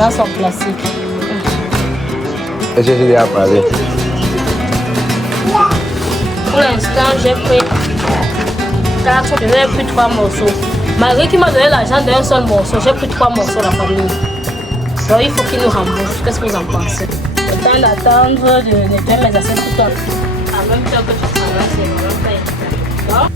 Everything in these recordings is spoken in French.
dans son plastique. Est-ce que j'ai déjà parlé? Pour l'instant, j'ai pris 4, je n'ai pris 3 morceaux. Malgré qu'il m'a donné l'argent d'un seul morceau, j'ai pris 3 morceaux la famille. Donc il faut qu'il nous rembourse. Qu'est-ce que vous en pensez? Le temps d'attendre, de nettoyer mes assiettes tout en même temps que tu travailles, c'est vraiment pas évident.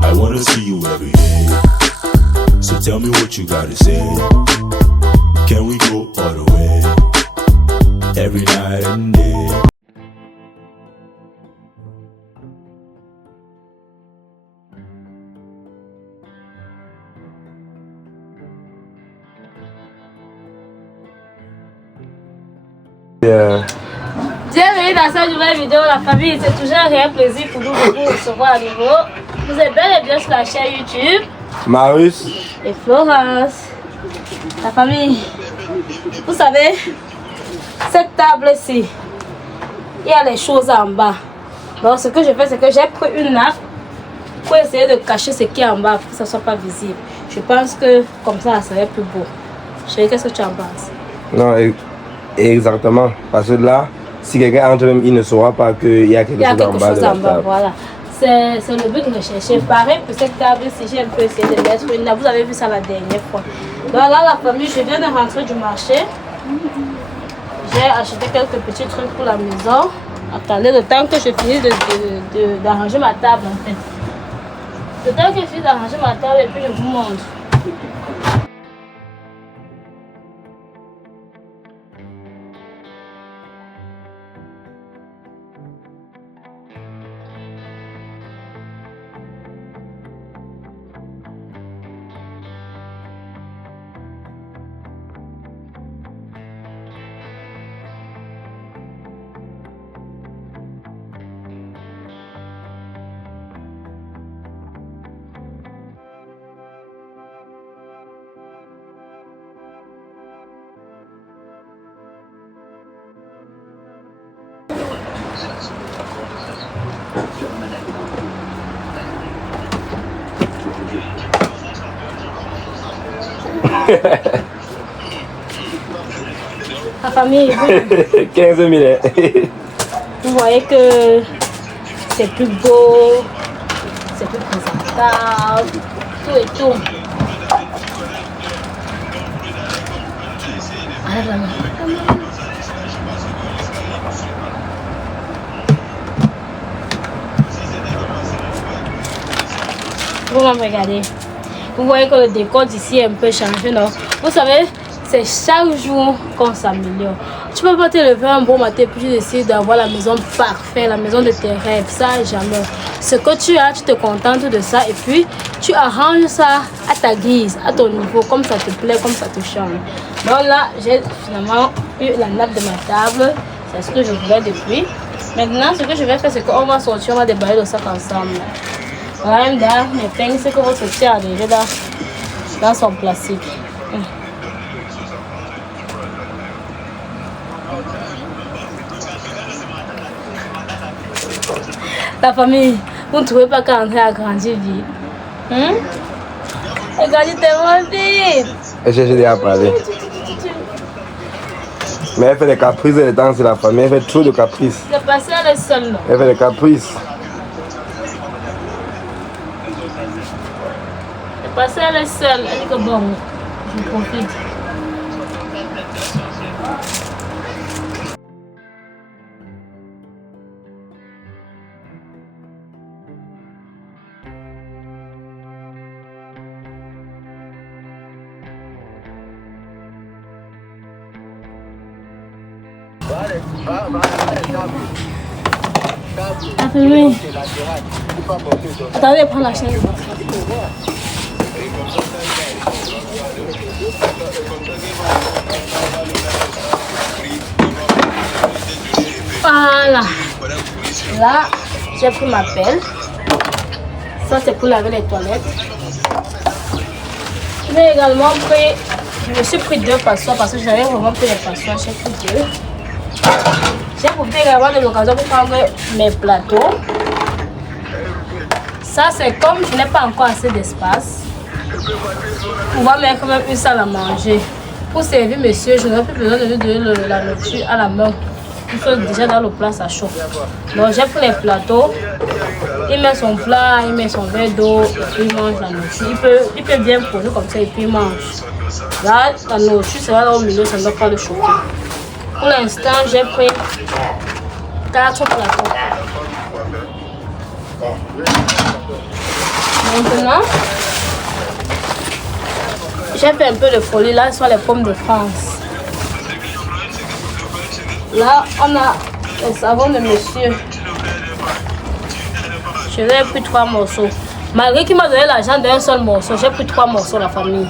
I wanna see you every day. So tell me what you gotta say. Can we go all the way? Every night and day. Bienvenue dans cette nouvelle vidéo, la famille. C'est toujours un réel plaisir pour nous de vous recevoir à nouveau. Vous êtes bel et bien sur la chaîne YouTube Marius et Florence. La famille, vous savez, cette table-ci, il y a les choses en bas. Donc ce que je fais, c'est que j'ai pris une nappe pour essayer de cacher ce qui est en bas pour que ça ne soit pas visible. Je pense que comme ça serait plus beau. Chérie, qu'est-ce que tu en penses? Non, exactement. Parce que là, si quelqu'un entre même, il ne saura pas qu'il y a quelque chose en bas de la table. Voilà. C'est le but que je cherchais. Pareil pour cette table, si j'ai un peu essayé de mettre une nappe, vous avez vu ça la dernière fois. Donc là, la famille, je viens de rentrer du marché. J'ai acheté quelques petits trucs pour la maison. Attendez le temps que je finis d'arranger ma table en fait. Le temps que je finis d'arranger ma table et puis je vous montre. La famille, 15 000. vous voyez que c'est plus beau, c'est plus présentable, tout et tout. Arrête la main. Vous me regardez. Vous voyez que le décor d'ici est un peu changé, non? Vous savez, c'est chaque jour qu'on s'améliore. Tu peux pas te lever un bon matin puis tu décides d'avoir la maison parfaite, la maison de tes rêves. Ça, jamais. Ce que tu as, tu te contentes de ça et puis tu arranges ça à ta guise, à ton niveau, comme ça te plaît, comme ça te change. Donc là, j'ai finalement eu la nappe de ma table. C'est ce que je voulais depuis. Maintenant, ce que je vais faire, c'est qu'on va sortir, on va déballer le sac ensemble. Voilà, mes peignes, c'est que votre sortir a déjà dans son plastique. La famille, vous ne trouvez pas qu'André a grandi vite? Elle a grandi tellement vite. Est-ce que j'ai déjà parlé? Mais elle fait des caprices de temps sur la famille, elle fait trop de caprices. C'est passé à la seule, non? Elle fait des caprices. C'est passé à la seule. Elle dit que bon, je profite. La famille. Attendez, prends la chaise. Voilà. Là, j'ai pris ma pelle. Ça, c'est pour laver les toilettes. J'ai également pris Je me suis pris 2 passoires parce que j'avais vraiment pris les passoires. J'ai pris 2. J'ai profité également de l'occasion pour prendre mes plateaux. Ça, c'est comme je n'ai pas encore assez d'espace. On va mettre quand même une salle à manger. Pour servir monsieur, je n'aurai plus besoin de lui donner la nourriture à la main. Il faut déjà dans le plat, ça chauffe. Donc j'ai pris les plateaux. Il met son plat, il met son verre d'eau, et puis il mange la nourriture. Il peut bien poser comme ça et puis il mange. Là, la nourriture sera là au milieu, ça ne doit pas le chauffer. Pour l'instant, j'ai pris 4 plateaux. Maintenant, j'ai fait un peu de folie là sur les pommes de France. Là, on a le savon de monsieur. Je lui ai pris 3 morceaux. Malgré qu'il m'a donné l'argent d'un seul morceau, j'ai pris 3 morceaux la famille.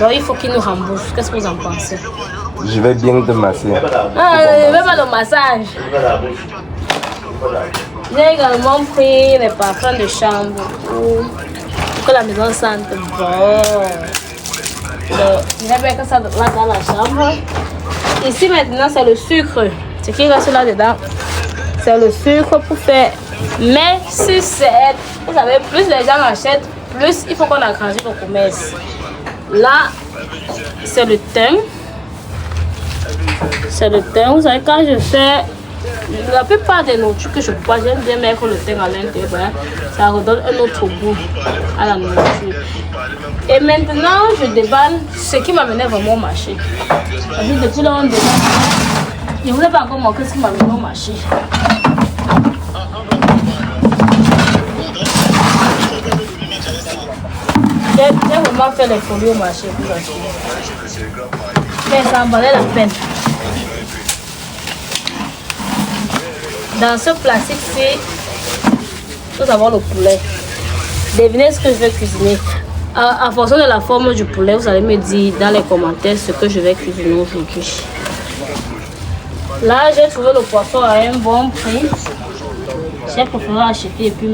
Donc il faut qu'il nous rembourse. Qu'est-ce que vous en pensez? Je vais bien te masser. Ah, je vais faire le massage. J'ai également pris les parfums de chambre pour que la maison sente bon. Donc, je vais mettre ça là dans la chambre. Ici maintenant c'est le sucre. Ce qui reste là dedans, c'est le sucre pour faire mes sucettes. Vous savez, plus les gens achètent, plus il faut qu'on agrandisse le commerce. Là, c'est le thym. C'est le thym. Vous savez, quand je fais la plupart des nourritures que je bois, j'aime bien mettre le thym à l'intérieur. Ça redonne un autre goût à la nourriture. Et maintenant, je déballe ce qui m'amenait vraiment au marché. Parce que depuis là, on déballe. Je ne voulais pas encore montrer ce qui m'amenait au marché. J'ai vraiment fait les folies au marché pour acheter. Mais ça en valait la peine. Dans ce plastique-ci, nous avons le poulet. Devinez ce que je vais cuisiner. En fonction de la forme du poulet, vous allez me dire dans les commentaires ce que je vais cuisiner aujourd'hui. Là, j'ai trouvé le poisson à un bon prix. J'ai préféré acheter et puis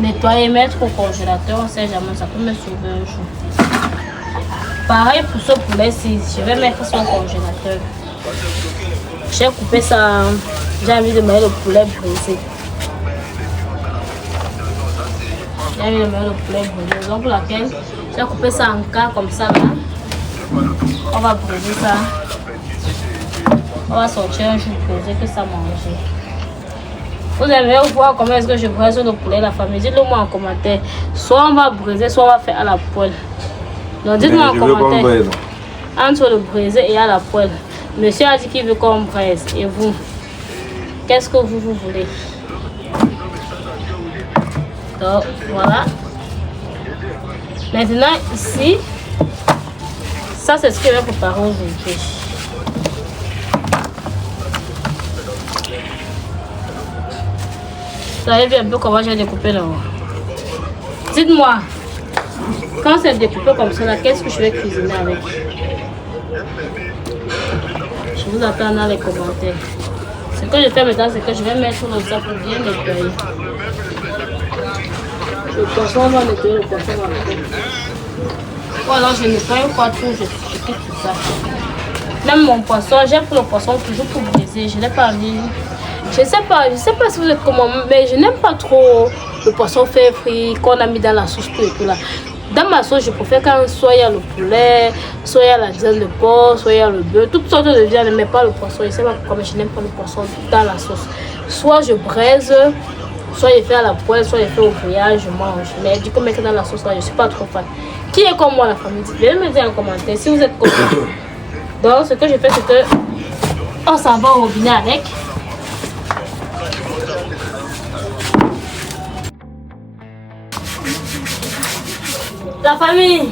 nettoyer, mettre au congélateur. On ne sait jamais, ça peut me sauver un jour. Pareil pour ce poulet-ci, je vais mettre ça au congélateur. J'ai coupé ça, j'ai envie de mettre le poulet brisé. J'ai envie de mettre le poulet brisé, donc pour laquelle j'ai coupé ça en cas comme ça là. On va briser ça. On va sortir un jour briser que ça manger. Vous aimez voir comment est-ce que je brise le poulet la famille? Dites-le moi en commentaire. Soit on va briser, soit on va faire à la poêle. Donc dites-moi en commentaire. Entre le brisé et à la poêle. Monsieur a dit qu'il veut qu'on braise. Et vous, qu'est-ce que vous voulez? Donc voilà. Maintenant ici, ça c'est ce que je vais préparer aujourd'hui. Vous avez vu un peu comment j'ai découpé là. Dites-moi, quand c'est découpé comme ça, qu'est-ce que je vais cuisiner avec? Je vous attends dans les commentaires. Ce que je fais maintenant, c'est que je vais mettre le ça pour bien nettoyer. Le poisson, on va nettoyer le poisson. Ou alors je nettoie une fois tout, je quitte tout ça. Même mon poisson, j'ai pris le poisson toujours pour briser. Je n'ai pas envie. Je sais pas si vous êtes comme moi, mais je n'aime pas trop le poisson fait frit qu'on a mis dans la sauce tout et tout là. Dans ma sauce, je préfère quand soit il y a le poulet, soit il y a la viande de porc, soit il y a le bœuf, toutes sortes de viande, mais pas le poisson. Je sais pas pourquoi, mais je n'aime pas le poisson dans la sauce. Soit je braise, soit je fais à la poêle, soit je fais au grillage, je mange. Mais du coup, mettre dans la sauce là, je suis pas trop fan. Qui est comme moi la famille? Venez me dire en commentaire si vous êtes comme moi. Donc ce que je fais, c'est que on s'en va au robinet avec. La famille,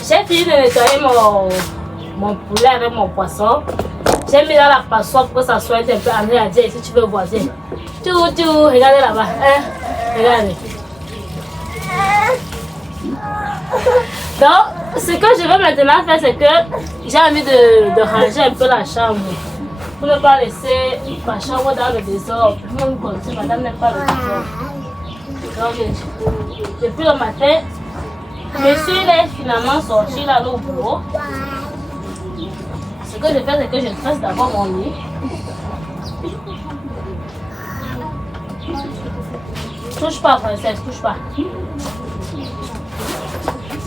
j'ai fini de nettoyer mon poulet avec mon poisson. J'ai mis dans la passoire pour que ça soit un peu amené à dire si tu veux voisin. Tu, regardez là-bas. Hein? Regardez. Donc, ce que je vais maintenant faire, c'est que j'ai envie de ranger un peu la chambre. Pour ne pas laisser ma chambre dans le désordre. Même comme si madame n'aime pas le désordre. Donc, depuis le matin, Monsieur il est finalement sorti là au bureau. Ce que je fais, c'est que je trace d'abord mon lit. Touche pas, princesse, touche pas.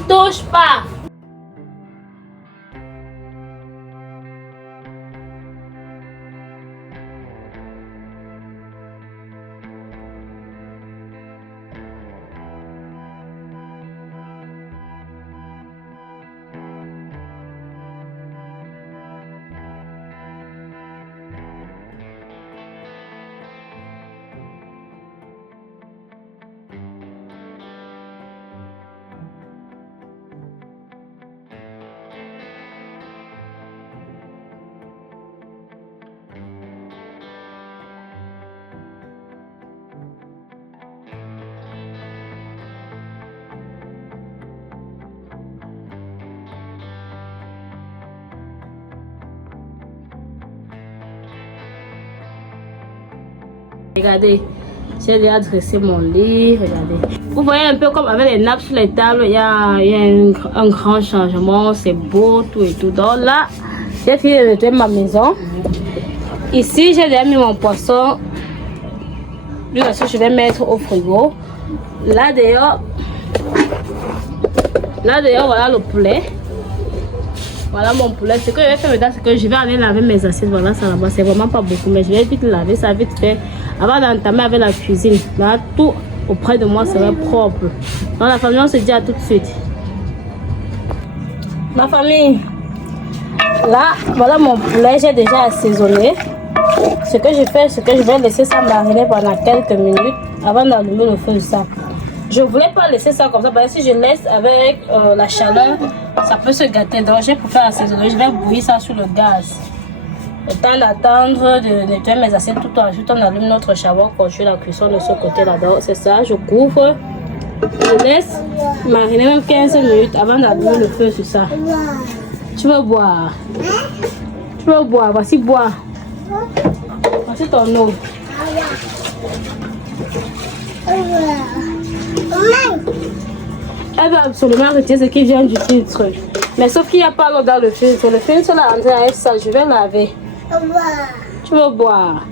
Touche pas. Regardez, j'ai déjà dressé mon lit, regardez. Vous voyez un peu comme avec les nappes sur les tables, il y a un grand changement, c'est beau, tout et tout. Donc là, j'ai fini de nettoyer ma maison. Ici, j'ai déjà mis mon poisson. Lui aussi, je vais mettre au frigo. Là dehors, voilà le poulet. Voilà mon poulet. Ce que je vais faire maintenant, c'est que je vais aller laver mes assiettes. Voilà, ça là-bas. C'est vraiment pas beaucoup, mais je vais vite laver ça, vite fait. Avant d'entamer avec la cuisine. Là, tout auprès de moi serait propre. Dans la famille, on se dit à tout de suite. Ma famille, là, voilà mon poulet. J'ai déjà assaisonné. Ce que je fais, c'est que je vais laisser ça mariner pendant quelques minutes avant d'allumer le feu de ça. Je voulais pas laisser ça comme ça parce que si je laisse avec la chaleur, ça peut se gâter. Donc j'ai préféré assaisonner. Je vais bouillir ça sur le gaz. Le temps d'attendre de nettoyer mes assiettes tout en ajoutant, on allume notre charbon, continue la cuisson de ce côté là-dedans. C'est ça, je couvre. Je laisse mariner même 15 minutes avant d'allumer le feu sur ça. Tu veux boire? Tu veux boire? Voici boire. Voici ton eau. Elle va absolument retirer ce qui vient du filtre. Mais sauf qu'il n'y a pas l'eau dans le filtre. Le filtre là, en train ça, je vais laver. Tu veux boire?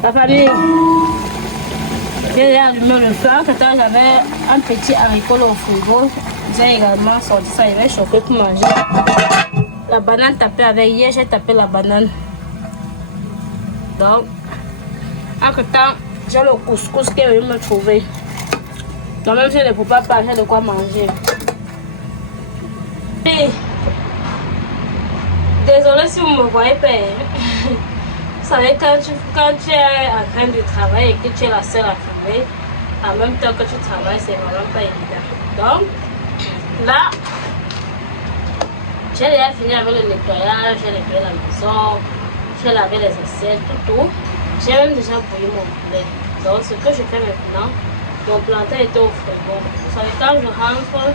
La famille, j'ai allumé le feu. Quand j'avais un petit haricot au frigo, j'ai également sorti ça, il va chauffer pour manger. La banane tapée avec hier, j'ai tapé la banane. Donc, entre temps, j'ai le couscous qui est venu me trouver. Donc, même si je ne peux pas j'ai de quoi manger. Et, désolé si vous ne me voyez pas. Vous savez, quand tu es en train de travailler et que tu es la seule à filmer, en même temps que tu travailles, c'est vraiment pas évident. Donc, là, j'ai déjà fini avec le nettoyage, j'ai nettoyé la maison, j'ai lavé les assiettes, tout. J'ai même déjà bouilli mon poulet. Donc ce que je fais maintenant, mon plantain était au frigo. Vous savez, quand je rentre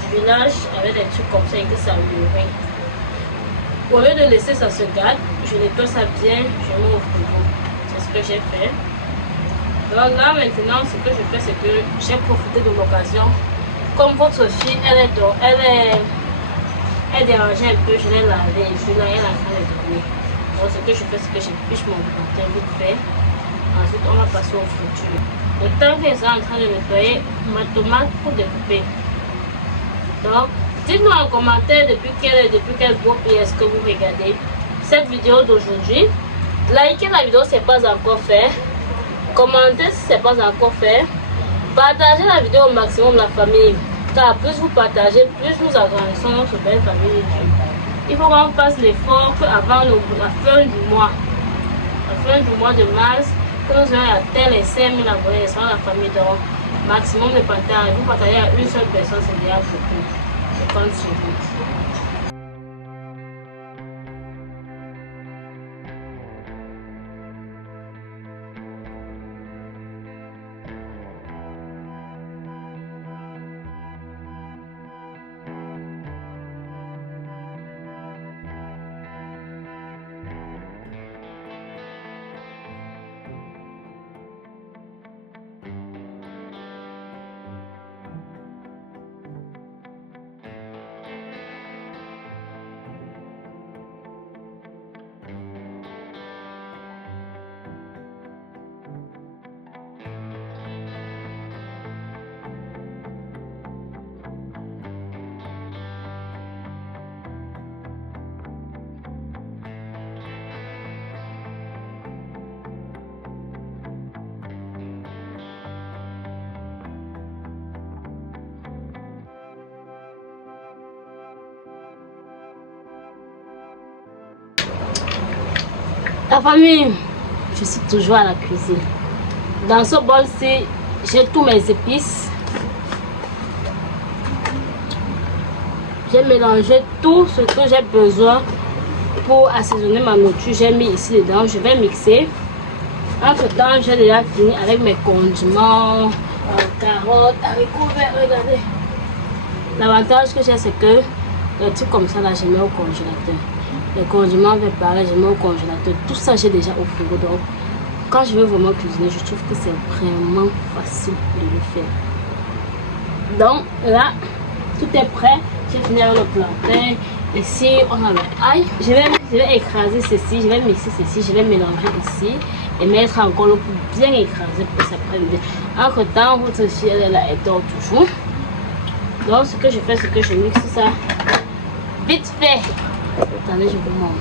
du village avec des trucs comme ça et que ça mûrit, au lieu de laisser ça se gâte, je nettoie ça bien, je mets au frigo. C'est ce que j'ai fait. Donc là maintenant, ce que je fais, c'est que j'ai profité de l'occasion. Comme votre fille, elle dérangeait un peu, je l'ai lavée et je là, elle est en train de dormir. Donc ce que je fais, c'est que j'épluche mon plantain vite fait. Ensuite, on va passer aux fritures. Le temps qu'elle est en train de nettoyer ma tomate pour découper. Donc, dites-moi en commentaire depuis quel groupe est-ce que vous regardez cette vidéo d'aujourd'hui. Likez la vidéo si ce n'est pas encore fait. Commentez si ce n'est pas encore fait. Partagez la vidéo au maximum la famille. Car plus vous partagez, plus nous agrandissons notre belle famille. Il faut qu'on fasse l'effort qu'avant la fin du mois. La fin du mois de mars, que nous ayons atteint les 5000 abonnés sur la famille. Donc, maximum de partage. Vous partagez à une seule personne, c'est déjà beaucoup. Je compte sur vous. La famille, je suis toujours à la cuisine. Dans ce bol-ci, j'ai tous mes épices. J'ai mélangé tout ce que j'ai besoin pour assaisonner ma nourriture. J'ai mis ici dedans, je vais mixer. Entre temps, j'ai déjà fini avec mes condiments, carottes, haricots verts. Regardez. L'avantage que j'ai, c'est que les trucs comme ça, là, je mets au congélateur. Les condiments, pareil, je mets au congélateur. Tout ça, j'ai déjà au frigo. Donc, quand je veux vraiment cuisiner, je trouve que c'est vraiment facile de le faire. Donc, là, tout est prêt. J'ai fini avec le plantain. Ici, on a le ail. Je vais écraser ceci, je vais mixer ceci, je vais mélanger ici et mettre encore l'eau pour bien écraser pour que ça prenne bien. Entre temps, votre fille, elle est là, elle dort toujours. Donc, ce que je fais, c'est que je mixe ça vite fait. Attendez, je vous montre.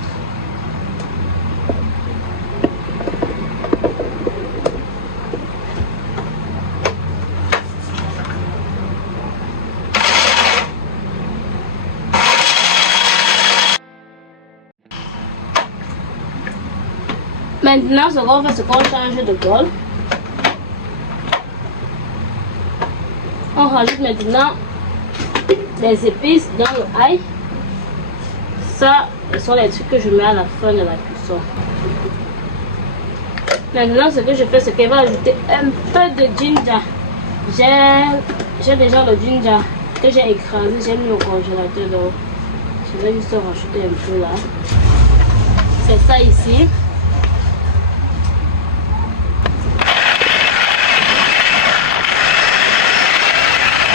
Maintenant, ce qu'on fait, c'est qu'on change de bol. On rajoute maintenant les épices dans le ail. Ça, ce sont les trucs que je mets à la fin de la cuisson. Maintenant, ce que je fais, c'est que je vais ajouter un peu de ginger. J'ai déjà le ginger que j'ai écrasé, j'ai mis au congélateur. Donc, je vais juste rajouter un peu là. C'est ça ici.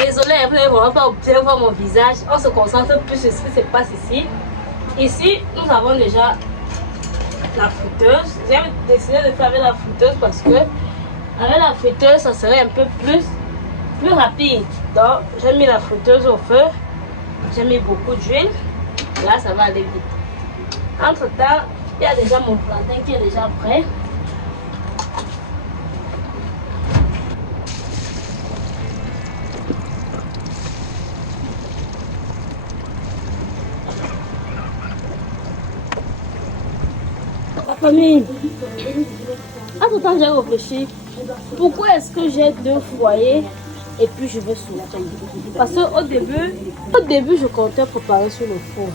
Désolée, vous n'allez vraiment pas bien voir mon visage. On se concentre plus sur ce qui se passe ici. Ici, nous avons déjà la friteuse. J'ai décidé de faire avec la friteuse parce que avec la friteuse, ça serait un peu plus rapide. Donc, j'ai mis la friteuse au feu. J'ai mis beaucoup d'huile. Là, ça va aller vite. Entre temps, il y a déjà mon plantain qui est déjà prêt. Famille, en tout temps j'ai réfléchi, pourquoi est-ce que j'ai 2 foyers et puis je veux sauter? Parce qu'au début je comptais préparer sur le four.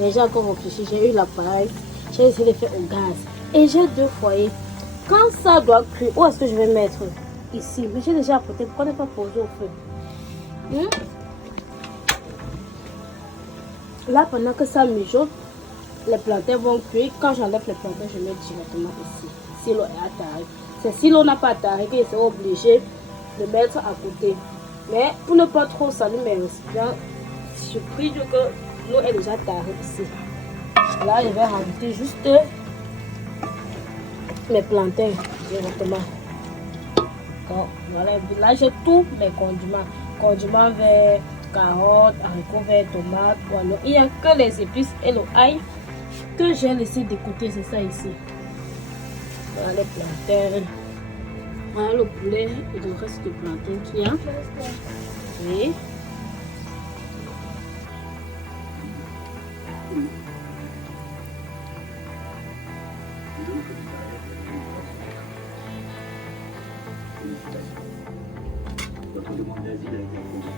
Mais j'ai encore réfléchi, j'ai eu l'appareil, J'ai essayé de faire au gaz. Et j'ai 2 foyers. Quand ça doit cuire, où est-ce que je vais mettre? Ici. Mais j'ai déjà apporté. Pourquoi ne pas poser au feu? Là, pendant que ça mijote, les plantains vont cuire. Quand j'enlève les plantains, je mets directement ici. Si l'eau est attarée. C'est si l'eau n'a pas attaré qu'il sera obligé de mettre à côté. Mais pour ne pas trop salir mes récipients, je prie Dieu que l'eau est déjà tarée ici. Là, je vais rajouter juste mes plantains directement. Voilà, là j'ai tous mes condiments. Condiments verts, carottes, haricots verts, tomates, voilà. Il n'y a que les épices et l'ail que j'ai laissé de côté, c'est ça ici. Voilà les plantains. Voilà le poulet et le reste de plantains qu'il y a. Oui. Votre demande d'asile a été approuvée.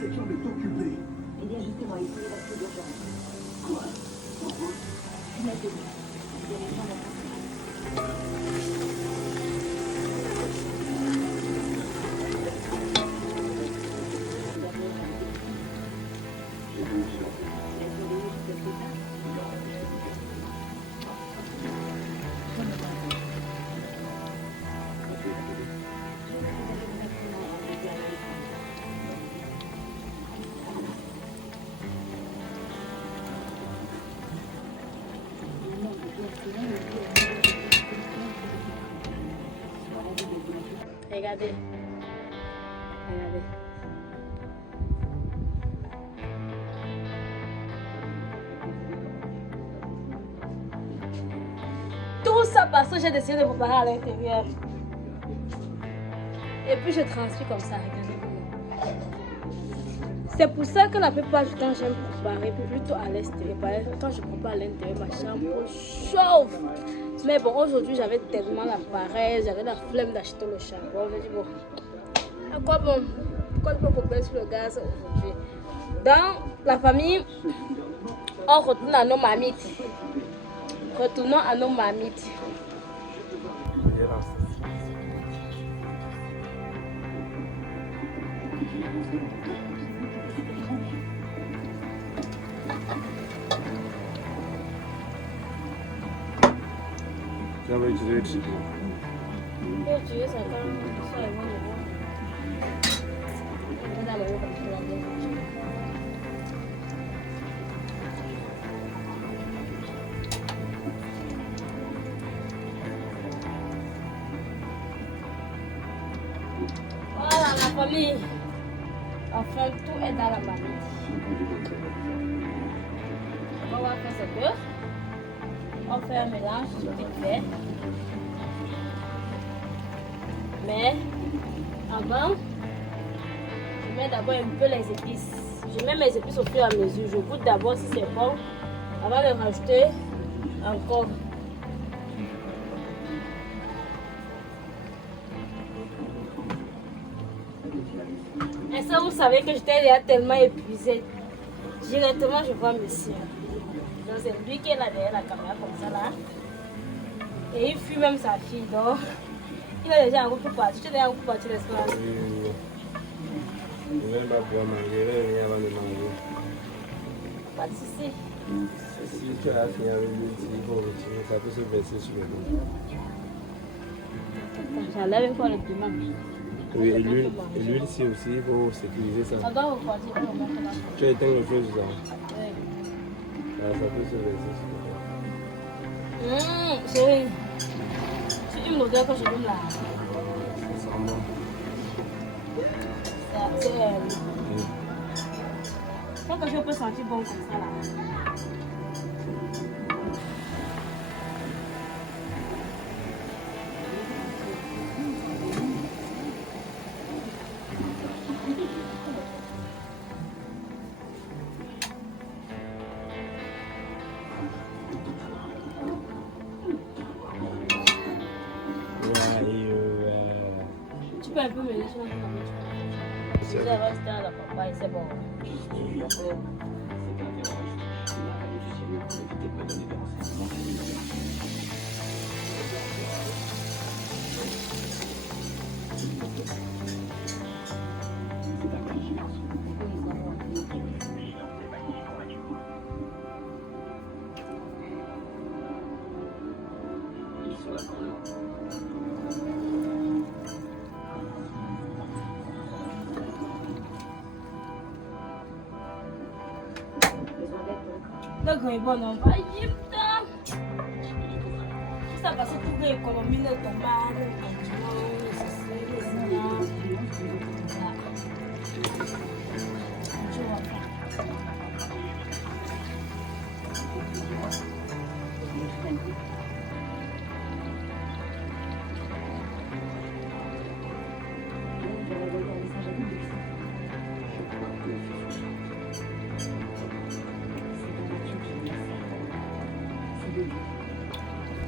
Cette chambre est occupée. Eh bien, justement, il faut y rester d'urgence. Quoi? Pourquoi? Tu m'as dit. Il y a des gens Regardez. Regardez. Tout ça parce que j'ai décidé de préparer à l'intérieur. Et puis je transfère comme ça, regardez. C'est pour ça que la plupart du temps j'aime préparer plutôt à l'extérieur. Quand je prépare à l'intérieur, ma chambre chauffe. Mais bon, aujourd'hui j'avais tellement l'appareil, j'avais la flemme d'acheter le charbon. Je me dis bon, à quoi bon? Pourquoi je peux préparer sur le gaz aujourd'hui? Dans la famille, on retourne à nos mamites. Retournons à nos mamites. Tu vas utiliser le chip. Je vais utiliser ça quand ça est bon. Je vais dans le haut comme ça. Voilà la famille. Enfin, tout est dans la marmite. On va faire ce beurre. On fait un mélange, tout est fait. Mais avant, je mets d'abord un peu les épices. Je mets mes épices au fur et à mesure. Je goûte d'abord si c'est bon avant de rajouter encore. Et ça, vous savez que j'étais déjà tellement épuisée. Directement, je vois monsieur. Donc, c'est lui qui est là derrière la caméra comme ça là. Et il fuit même sa fille. Donc, il a déjà un coup parti. Tu es déjà un coup parti le soir. Oui. Je ne vais pas pouvoir manger. Je vais venir avant de manger. Pas de souci. Si tu as fini avec lui, il faut retirer. Ça peut se verser sur le dos. J'enlève encore le piment. Oui, et l'huile ici aussi, il faut sécuriser ça. Ça doit refroidir pour le mettre là. Tu as éteint le feu, ça. Oui. Ça peut se verser sur Chérie, c'est une odeur que je veux là. ça sent bon. C'est quelque chose peut sentir bon comme ça là. Tu peux un peu me laisser je vais rester à la papa et c'est bon. Donc, bon, on va y aller. Ça va se trouver économie de tomates,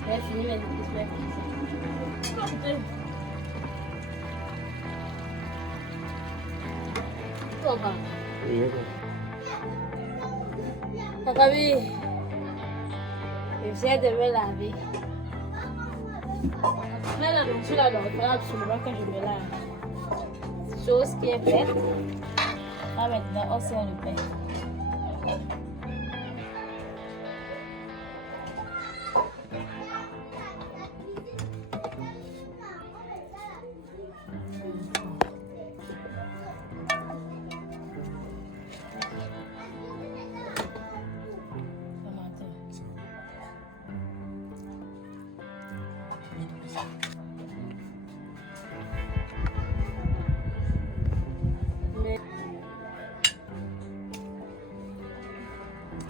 j'ai fini mes épices. Comment? Oui, Papa, oui. Je viens de me laver. Mais la nourriture là, il faut absolument que je me lave. Chose qui est faite. Là maintenant, on sert le pain.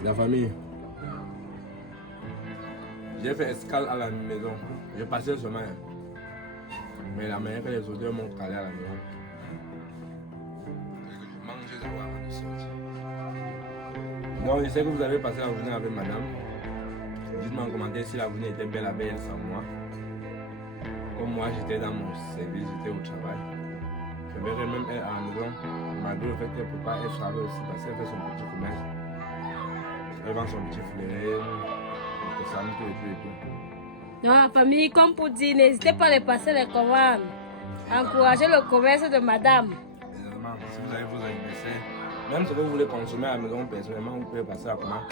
La famille. J'ai fait escale à la maison. J'ai passé le chemin. Mais la manière que les odeurs m'ont calé à la maison. Je mangeais d'abord avant de sortir. Donc je sais que vous avez passé la journée avec madame. Dites-moi en commentaire si la journée était belle avec elle sans moi. Comme moi j'étais dans mon service, j'étais au travail. Je verrai même elle à la maison. Malgré le fait qu'elle ne peut pas, elle travaille aussi parce qu'elle fait son petit commerce. Elle vend son petit fleuret, tout ça, tout et tout. Non, la famille, comme pour dire, n'hésitez pas à passer les commandes. Encouragez le commerce de madame. Exactement, si vous avez vos anniversaires, même ce que vous voulez consommer à la maison personnellement, vous pouvez passer la commande.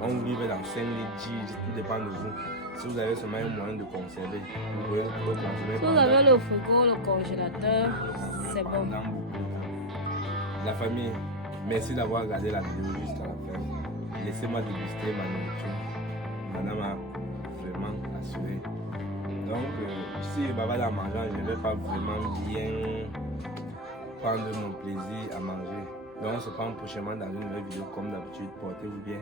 On vous livre dans 5 litres, tout dépend de vous. Si vous avez seulement un moyen de conserver, vous pouvez consommer. Si vous avez le frigo, le congélateur, c'est bon. La famille, merci d'avoir regardé la vidéo jusqu'à la fin. Laissez-moi déguster ma nourriture. Madame a vraiment assuré. Donc, si je bavard en mangeant, je ne vais pas vraiment bien prendre mon plaisir à manger. Donc, on se prend prochainement dans une nouvelle vidéo. Comme d'habitude, portez-vous bien.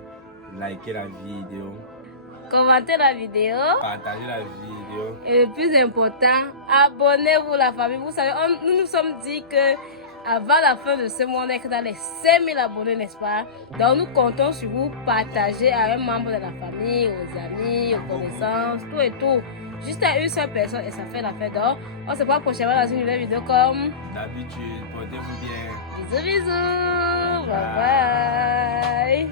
Likez la vidéo. Commentez la vidéo. Partagez la vidéo. Et le plus important, abonnez-vous la famille. Vous savez, nous nous sommes dit que avant la fin de ce mois, on est dans les 5000 abonnés, n'est-ce pas? Donc nous comptons sur vous partager à un membre de la famille, aux amis, aux connaissances, tout et tout. Juste à une seule personne et ça fait l'affaire. Donc on se voit prochainement dans une nouvelle vidéo comme d'habitude. Portez-vous bien. Bisous, bisous. Bye bye.